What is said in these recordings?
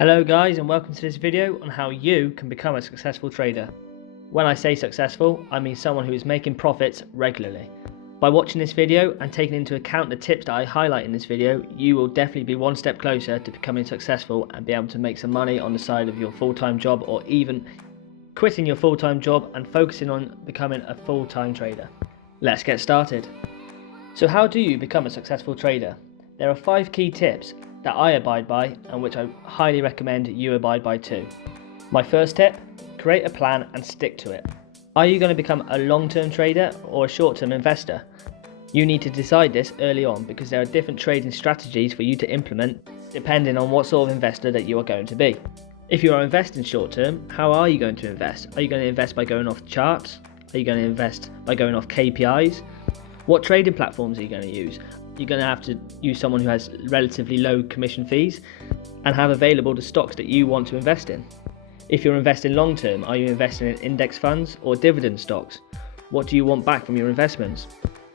Hello guys, and welcome to this video on how you can become a successful trader. When I say successful, I mean someone who is making profits regularly. By watching this video and taking into account the tips that I highlight in this video, you will definitely be one step closer to becoming successful and be able to make some money on the side of your full-time job, or even quitting your full-time job and focusing on becoming a full-time trader. Let's get started. So how do you become a successful trader? There are 5 key tips that I abide by and which I highly recommend you abide by too. My first tip: create a plan and stick to it. Are you going to become a long-term trader or a short-term investor? You need to decide this early on, because there are different trading strategies for you to implement depending on what sort of investor that you are going to be. If you are investing short-term, how are you going to invest? Are you going to invest by going off charts? Are you going to invest by going off KPIs? What trading platforms are you going to use? You're going to have to use someone who has relatively low commission fees and have available the stocks that you want to invest in. If you're investing long term, are you investing in index funds or dividend stocks? What do you want back from your investments?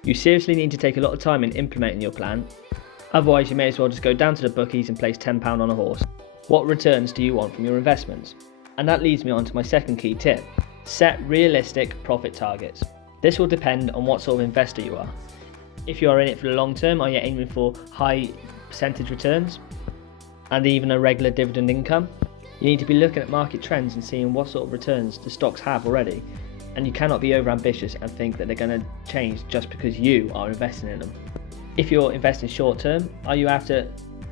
You seriously need to take a lot of time in implementing your plan. Otherwise, you may as well just go down to the bookies and place £10 on a horse. What returns do you want from your investments? And that leads me on to my second key tip: set realistic profit targets. This will depend on what sort of investor you are. If you are in it for the long term, are you aiming for high percentage returns and even a regular dividend income? You need to be looking at market trends and seeing what sort of returns the stocks have already, and you cannot be over ambitious and think that they're going to change just because you are investing in them. If you're investing short term, are you after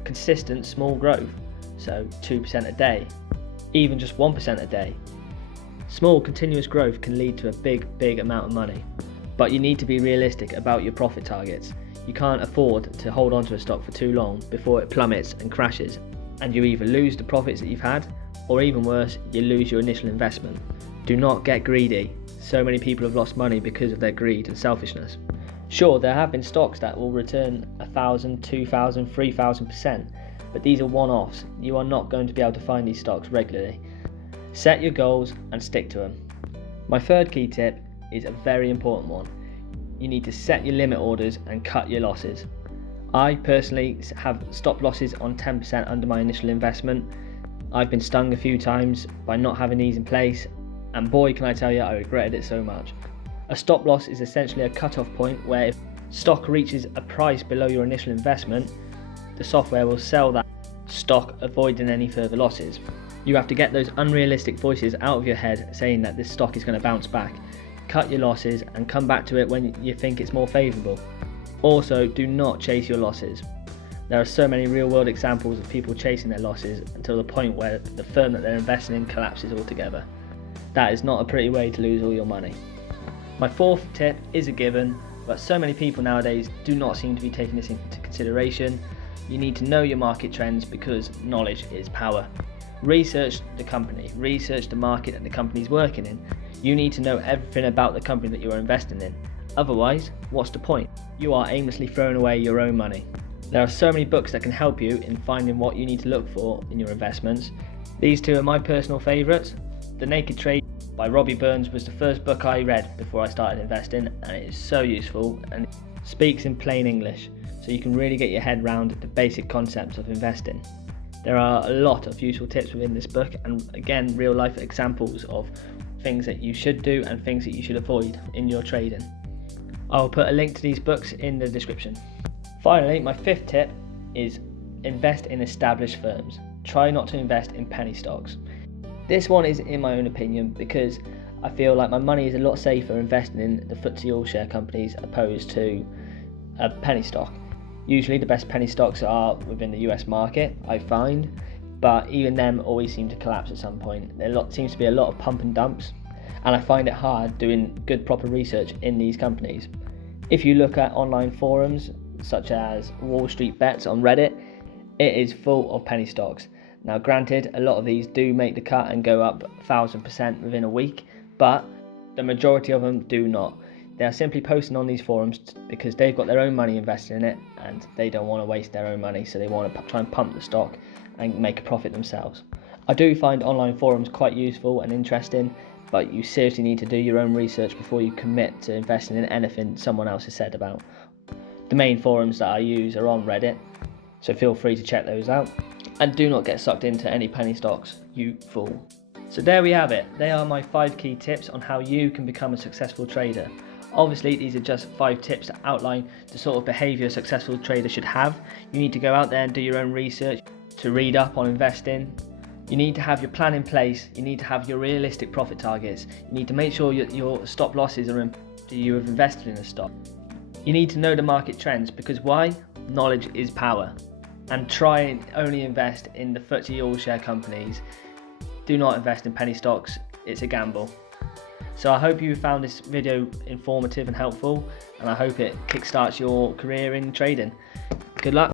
consistent small growth, so 2% a day, even just 1% a day? Small continuous growth can lead to a big amount of money. But you need to be realistic about your profit targets. You can't afford to hold on to a stock for too long before it plummets and crashes, and you either lose the profits that you've had, or even worse, you lose your initial investment. Do not get greedy. So many people have lost money because of their greed and selfishness. Sure, there have been stocks that will return 1,000, 2,000, 3,000%, but these are one-offs. You are not going to be able to find these stocks regularly. Set your goals and stick to them. My third key tip is a very important one. You need to set your limit orders and cut your losses. I personally have stop losses on 10% under my initial investment. I've been stung a few times by not having these in place, and boy can I tell you, I regretted it so much. A stop loss is essentially a cut-off point where if stock reaches a price below your initial investment, the software will sell that stock, avoiding any further losses. You have to get those unrealistic voices out of your head saying that this stock is going to bounce back. Cut your losses and come back to it when you think it's more favourable. Also, do not chase your losses. There are so many real world examples of people chasing their losses until the point where the firm that they're investing in collapses altogether. That is not a pretty way to lose all your money. My fourth tip is a given, but so many people nowadays do not seem to be taking this into consideration. You need to know your market trends, because knowledge is power. Research the company, research the market that the company is working in. You need to know everything about the company that you are investing in. Otherwise, what's the point? You are aimlessly throwing away your own money. There are so many books that can help you in finding what you need to look for in your investments. These 2 are my personal favourites. The Naked Trade by Robbie Burns was the first book I read before I started investing, and it is so useful and it speaks in plain English, so you can really get your head around the basic concepts of investing. There are a lot of useful tips within this book, and again, real life examples of things that you should do and things that you should avoid in your trading. I'll put a link to these books in the description. Finally, my 5th tip is invest in established firms. Try not to invest in penny stocks. This one is in my own opinion, because I feel like my money is a lot safer investing in the FTSE all-share companies opposed to a penny stock. Usually the best penny stocks are within the US market, I find, but even them always seem to collapse at some point. There seems to be a lot of pump and dumps, and I find it hard doing good proper research in these companies. If you look at online forums such as Wall Street Bets on Reddit, it is full of penny stocks. Now granted, a lot of these do make the cut and go up 1,000% within a week, but the majority of them do not. They are simply posting on these forums because they've got their own money invested in it and they don't want to waste their own money, so they want to try and pump the stock and make a profit themselves. I do find online forums quite useful and interesting, but you seriously need to do your own research before you commit to investing in anything someone else has said about. The main forums that I use are on Reddit, so feel free to check those out. And do not get sucked into any penny stocks, you fool. So there we have it. They are my 5 key tips on how you can become a successful trader. Obviously, these are just 5 tips to outline the sort of behaviour a successful trader should have. You need to go out there and do your own research, to read up on investing. You need to have your plan in place. You need to have your realistic profit targets. You need to make sure your stop losses are in, you have invested in a stock. You need to know the market trends, because why? Knowledge is power. And try and only invest in the FTSE all-share companies. Do not invest in penny stocks. It's a gamble. So I hope you found this video informative and helpful, and I hope it kickstarts your career in trading. Good luck.